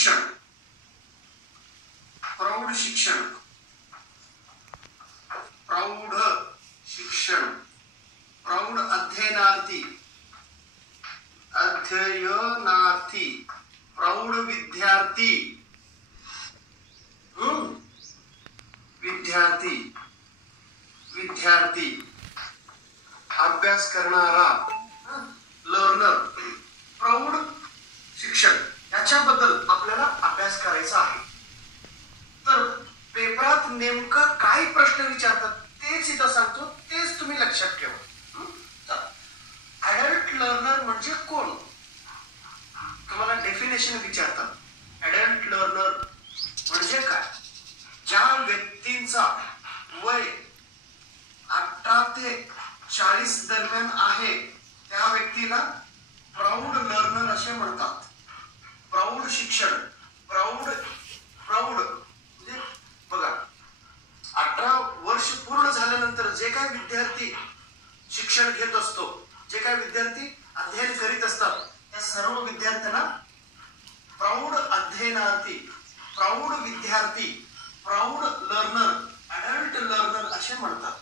शिक्षण, प्रौढ शिक्षण, प्रौढ शिक्षण, प्रौढ अध्ययनार्थी, अध्ययनार्थी, प्रौढ विद्यार्थी, विद्यार्थी, विद्यार्थी, अभ्यास करणारा, लर्नर, प्रौढ शिक्षण, याच्याबद्दल आपल्याला अभ्यास करायचा आहे. तर पेपरात नेमकं काय प्रश्न विचारतात तेच इथं सांगतो, तेच तुम्ही लक्षात ठेवा. ऍडल्ट लर्नर म्हणजे कोण, तुम्हाला डेफिनेशन विचारतात. ऍडल्ट लर्नर म्हणजे काय? ज्या व्यक्तींचा वय 18 ते 40 दरम्यान आहे त्या व्यक्तीला प्रौढ लर्नर असे म्हणतात. प्रौढ शिक्षण, प्रौढ म्हणजे बघा, 18 वर्ष पूर्ण झाल्यानंतर जे काय विद्यार्थी शिक्षण घेत असतो, जे काय विद्यार्थी अध्ययन करीत असतात, त्या सर्व विद्यार्थ्यांना प्रौढ अध्ययनार्थी, प्रौढ विद्यार्थी, प्रौढ लर्नर, अडल्ट लर्नर असे म्हणतात.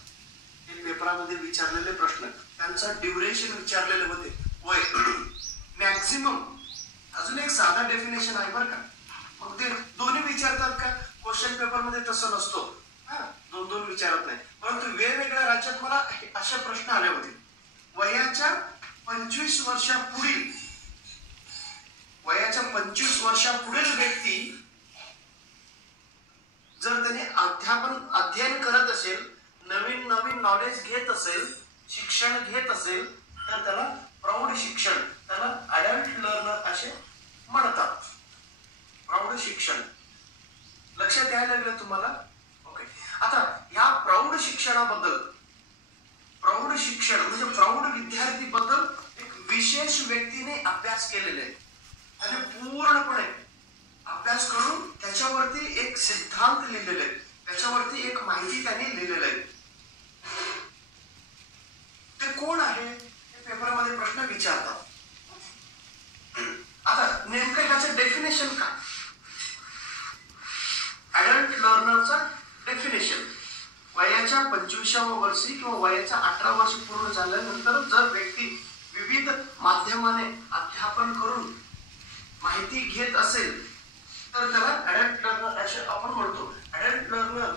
हे पेपरामध्ये विचारलेले प्रश्न, त्यांचा ड्युरेशन विचारलेले होते, वय, मॅक्झिमम. अजून एक साधा डेफिनेशन आहे बरं का, मग ते दोन्ही विचारतात का? क्वेश्चन पेपर मध्ये तसं नसतो, दोन विचारत नाही. परंतु वेगवेगळ्या राज्यात मला असे प्रश्न आले होते. वयाच्या 25 वर्षापुढील, वयाच्या 25 वर्षापुढील व्यक्ती जर त्याने अध्ययन करत असेल, नवीन नवीन नॉलेज घेत असेल, शिक्षण घेत असेल, तर त्याला प्रौढ शिक्षण, त्याला अडल्ट लर्नर असे म्हणतात. प्रौढ शिक्षण लक्षात यायला लागलं तुम्हाला? ओके. आता या प्रौढ शिक्षणाबद्दल, प्रौढ शिक्षण म्हणजे प्रौढ विद्यार्थी बद्दल एक विशेष व्यक्तीने अभ्यास केलेला आहे आणि पूर्णपणे अभ्यास करून त्याच्यावरती एक सिद्धांत लिहिलेला आहे, त्याच्यावरती एक माहिती त्यांनी लिहिलेलं आहे. ते कोण आहे हे पेपरमध्ये प्रश्न विचारतात. आता नेमकं ह्याचं डेफिनेशन काय? ऍडल्ट लर्नरचं डेफिनेशन, वयाच्या 25व्या वर्षी किंवा वयाच्या 18 वर्ष पूर्ण झाल्यानंतर जर व्यक्ती विविध माध्यमाने अध्यापन करून माहिती घेत असेल तर त्याला ऍडल्ट लर्नर असे आपण म्हणतो. ऍडल्ट लर्नर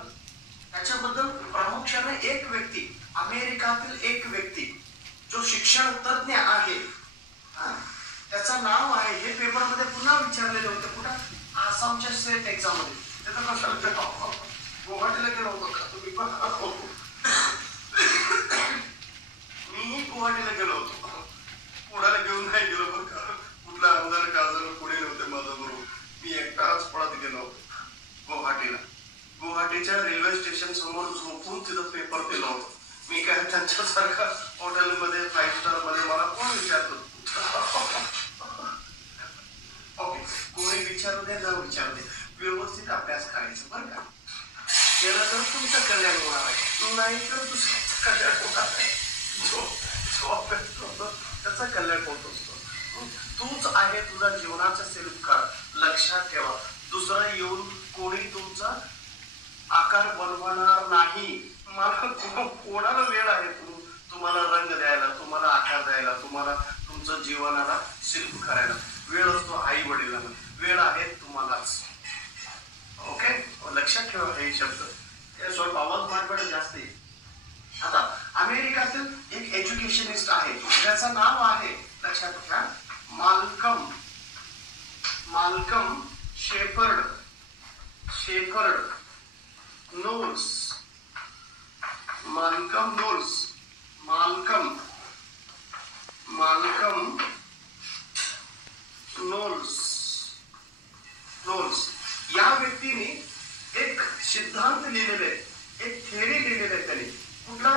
त्याच्याबद्दल प्रामुख्याने एक व्यक्ती, अमेरिकातील एक व्यक्ती जो शिक्षण तज्ञ आहे, त्याचं नाव आहे, हे पेपरमध्ये पुन्हा विचारलेलं होतं. कुठं? आसामच्या स्टेट एक्झाम मध्ये. त्याचं कसं गुवाहाटीला गेलो होतो का तुम्ही? मीही गुवाहाटीला गेलो होतो, पुण्याला घेऊन नाही गेलो बरं का. कुठला आमदार खासदार पुढे नव्हते माझ्या बरोबर, मी एकटाच पळत गेलो होतो गुवाहाटीला. गुवाहाटीच्या रेल्वे स्टेशन समोर झोपून तिथं पेपर दिला होता. मी काय त्यांच्यासारखा हॉटेलमध्ये 5 स्टार मध्ये मला कोण विचारतो? ओके, कोणी विचारू दे, न विचारू दे, व्यवस्थित अभ्यास करायचं बरं का. केलं तर तुमचं कल्याण होणार आहे, नाही तर दुसऱ्याचं कल्याण होणार आहे. जो अभ्यास करतो त्याचा कल्याण होत असतो. तूच आहे तुझा जीवनाचा सेल्फकार, लक्षात ठेवा. दुसरा येऊन कोणी तुमचा आकार बनवणार नाही. कोणाला वेळ आहे तुम्हाला रंग द्यायला, तुम्हाला आकार द्यायला, तुम्हाला तुमचं जीवनाला शिल्प करायला? वेळ असतो आई वडिलांना, वेळ आहे तुम्हालाच. ओके, लक्षात ठेवा हे शब्द. स्वल्प आवाज माझ्याकडे जास्त आहे. आता अमेरिकातील एक एज्युकेशनिस्ट आहे, त्याचं नाव आहे, लक्षात घ्या, Malcolm Shepherd Knowles. Malcolm Knowles या व्यक्तीने एक सिद्धांत लिहिलेला आहे, एक थेअरी लिहिलेला आहे त्यांनी. कुठला?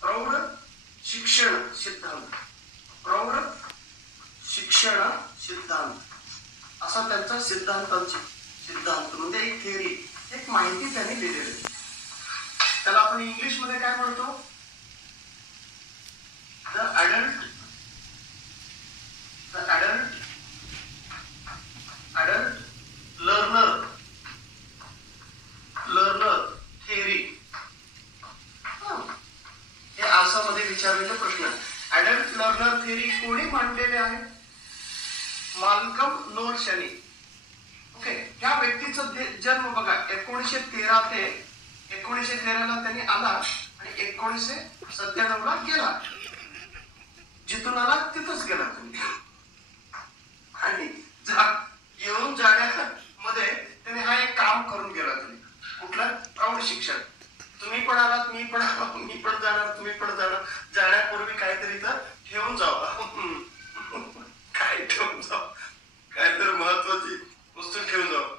प्रौढ शिक्षण सिद्धांत. प्रौढ शिक्षण सिद्धांत असा त्यांचा सिद्धांत म्हणजे एक थेअरी, एक माहिती त्यांनी लिहिलेली. त्याला आपण इंग्लिश मध्ये काय म्हणतो? थिअरी कोणी मांडलेले आहे? माल्कम नोल्स यांनी. ओके, या व्यक्तीचा जन्म बघा 1913 ते 1913 त्यांनी आला आणि 1997 गेला. जिथून आला तिथंच गेला तुम्ही. आणि येऊन जाण्यामध्ये त्याने हा एक काम करून गेला तुम्ही. कुठलं? प्रौढ शिक्षण. तुम्ही पण आलात, मी पण आलो, मी पण जाणार, तुम्ही पण जाणार. जाण्यापूर्वी काहीतरी तर ठेवून जावं. काय ठेवून जावं? काहीतरी महत्वाची वस्तू ठेवून जावं.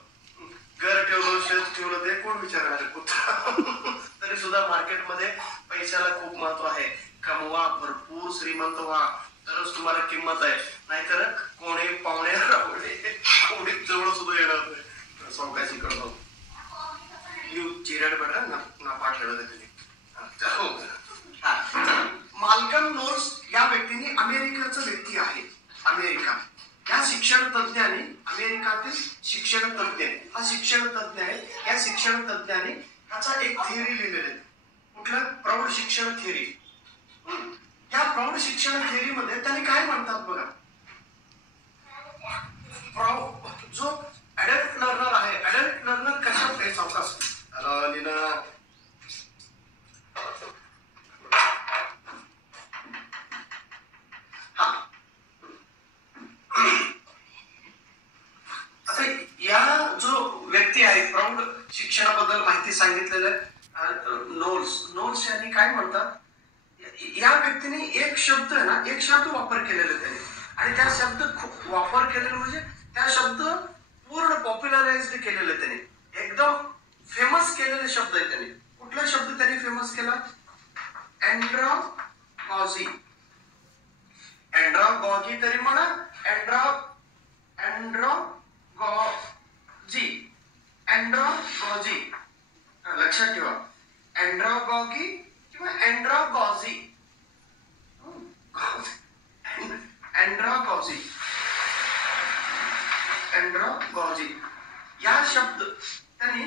घर ठेवलं, शेत ठेवलं, ते कोण विचारणार? कुठं? तरी सुद्धा मार्केटमध्ये पैशाला खूप महत्व आहे. कमवा, भरपूर श्रीमंत व्हा, तरच तुम्हाला किंमत आहे. नाहीतर कोणी पाहुणे रावळे कोणी जवळ सुद्धा येणार नाही. सावकाशी करतो चिरड बडा ना पाठवलं तुम्ही. माल्कम नोल्स या व्यक्तीने अमेरिकेचा व्यक्ती आहे. अमेरिका या शिक्षण तज्ञाने, अमेरिकातील शिक्षण तज्ञ, हा शिक्षण तज्ञ आहे. या शिक्षण तज्ञाने त्याचा एक थिअरी लिहिलेला आहे. कुठलं? प्रौढ शिक्षण थिअरी. या प्रौढ शिक्षण थिअरीमध्ये त्यांनी काय म्हणतात बघा. जो अडल्ट लर्नर आहे, अडल्ट लर्नर कशा सावकाश या जो व्यक्ती आहे, प्रौढ शिक्षणाबद्दल माहिती सांगितलेलं नोल्स यांनी काय म्हणतात, या व्यक्तीने एक शब्द आहे ना, एक शब्द वापर केलेला त्याने. आणि त्या शब्द वापर केलेला म्हणजे त्या शब्द पूर्ण पॉप्युलराइज केलेलं त्याने, एकदम फेमस केलेले शब्द आहे त्याने. कुठला शब्द त्याने फेमस केला? अँड्रॉगॉजी. अँड्रॉगॉजी तरी म्हणा, अँड्रॉगॉजी लक्षात ठेवा. अँड्रॉगॉगी किंवा अँड्रॉगॉजी. अँड्रॉगॉजी या शब्द त्यांनी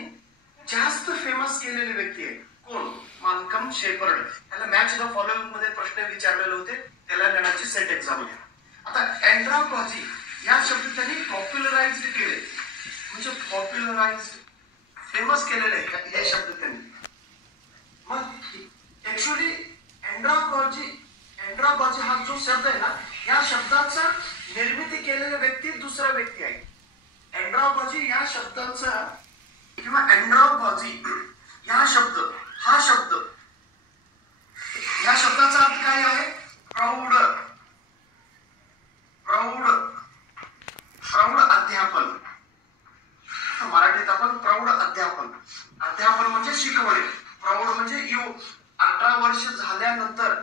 जास्त फेमस केलेले व्यक्ती आहे. कोण? Malcolm Shepherd. त्याला मॅच द फॉलोइंग मध्ये प्रश्न विचारलेले होते तेलंगणाची सेट एक्झाम. आता अँड्रॉगॉजी या शब्द त्यांनी पॉप्युलराइज केले, म्हणजे पॉप्युलराइज फेमस केलेले हे शब्द त्यांनी. मग ऍक्च्युअली अँड्रॉगॉजी हा जो शब्द आहे ना, या शब्दाचा निर्मिती केलेला व्यक्ती दुसरा व्यक्ती आहे. अँड्रॉगॉजी या शब्दाचा किंवा अँड्रॉगॉजी या शब्दाचा अर्थ काय आहे? प्रौढ अध्यापन. मराठीत आपण प्रौढ अध्यापन म्हणजे शिकवणे. प्रौढ म्हणजे 18 वर्ष झाल्यानंतर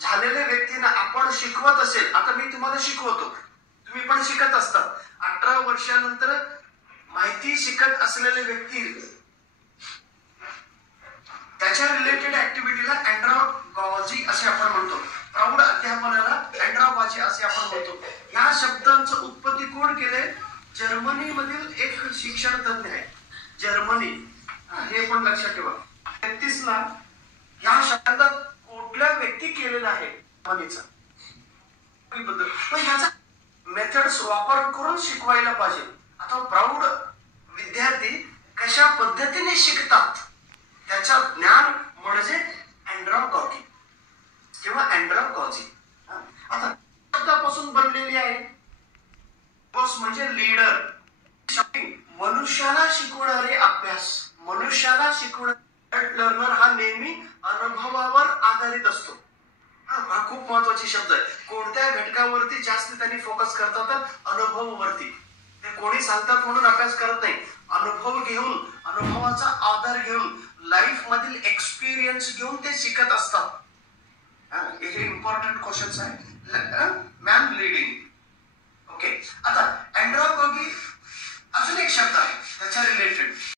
झालेल्या व्यक्तींना आपण शिकवत असेल. आता मी तुम्हाला शिकवतो, तुम्ही पण शिकत असतात. 18 वर्षानंतर माहिती शिकत असलेले व्यक्ती त्याच्या रिलेटेड ऍक्टिव्हिटीला अँड्रॉगॉजी असे आपण म्हणतो. प्रौढ अध्यापनाला अँड्रॉगॉजी असे आपण म्हणतो. या शब्दांचं उत्पत्ती कोण केले? जर्मनी मधील एक शिक्षण तज्ञ आहे. जर्मनी, हे पण लक्षात ठेवा. 33 ला या शब्दात कुठल्या व्यक्ती केलेला आहे? जर्मनीचा. पण ह्याचा मेथड्स वापर करून शिकवायला पाहिजे. आता प्रौढ विद्यार्थी कशा पद्धतीने शिकतात त्याच्या ज्ञान म्हणजे अँड्रॉगॉजी किंवा अँड्रॉगॉजी. आता शब्दापासून बनलेली आहे. बॉस म्हणजे लीडर. मनुष्याला शिकवणारे अभ्यास, मनुष्याला शिकवणारे लर्नर हा नेहमी अनुभवावर आधारित असतो. हा खूप महत्वाची शब्द आहे. कोणत्या घटकावरती जास्त त्यांनी फोकस करतात? तर अनुभवावरती. ते कोणी सांगतात म्हणून अभ्यास करत नाही. अनुभव घेऊन, अनुभवाचा आधार घेऊन, लाईफ मधील एक्सपिरियन्स घेऊन ते शिकत असतात. हे इम्पॉर्टंट क्वेश्चन्स आहे. Man leading. ओके, आता